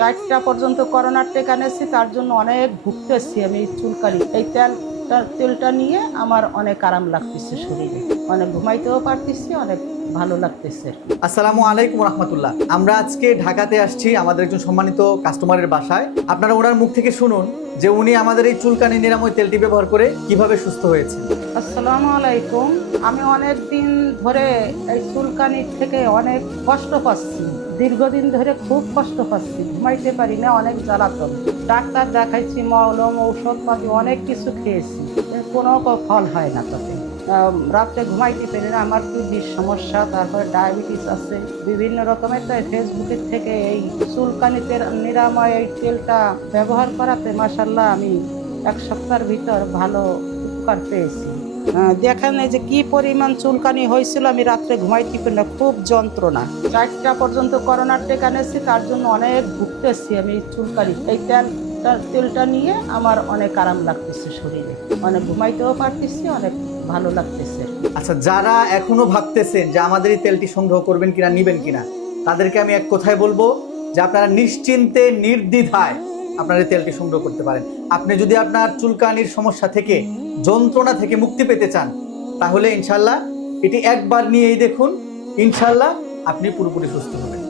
4টা পর্যন্ত করোনার টিকা নিয়েছি, তার জন্য অনেক ভুগতেছি আমি। চুলকানি এই তেলটা নিয়ে আমার অনেক আরাম লাগতেছে, শরীরে অনেক ঘুমাইতেও পারতেছি, অনেক ভালো লাগতেছে। আসসালামু আলাইকুম রহমতুল্লাহ। আমরা আজকে ঢাকাতে আসছি আমাদের একজন সম্মানিত কাস্টমারের বাসায়। আপনারা ওনার মুখ থেকে শুনুন যে উনি আমাদের এই চুলকানি নিরাময় তেলটি ব্যবহার করে কিভাবে সুস্থ হয়েছে। আসসালামু আলাইকুম। আমি অনেক দিন ধরে এই চুলকানি থেকে অনেক কষ্ট পাচ্ছি, দীর্ঘদিন ধরে খুব কষ্ট পাচ্ছি, ঘুমাইতে পারি না, অনেক জ্বালাতন। ডাক্তার দেখাইছি, মলম ঔষধপাতি অনেক কিছু খেয়েছি, কোনো ফল হয় না তাতে। রাত্রে ঘুমাইতে পারি না, আমার কিডনির সমস্যা, তারপরে ডায়াবেটিস আছে, বিভিন্ন রকমের। তো ফেসবুকের থেকে এই চুলকানিতে নিরাময় এই তেলটা ব্যবহার করাতে মাশাআল্লাহ আমি 1 সপ্তাহের ভিতর ভালো উপকার পেয়েছি। দেখেন এই যে কি পরিমাণ চুলকানি হয়েছিল, আমি রাত্রে ঘুমাইতে পারি না, খুব যন্ত্রণা। 4টা পর্যন্ত করোনার টিকা নিয়েছি, তার জন্য অনেক ভুগতেছি আমি। চুলকানি এই তেলটা নিয়ে আমার অনেক আরাম লাগতেছে, শরীরে অনেক ঘুমাইতেও পারতেছি, অনেক ভালো লাগতেছে। আচ্ছা, যারা এখনো ভাবতেছেন যে আমাদের এই তেলটি সংগ্রহ করবেন কিনা, নিবেন কিনা, তাদেরকে আমি এক কথায় বলবো যে আপনারা নিশ্চিন্তে নির্দ্বিধায় আপনার এই তেলটি সংগ্রহ করতে পারেন। আপনি যদি আপনার চুলকানির সমস্যা থেকে, যন্ত্রণা থেকে মুক্তি পেতে চান, তাহলে ইনশাল্লাহ এটি একবার নিয়েই দেখুন, ইনশাল্লাহ আপনি পুরোপুরি সুস্থ হবেন।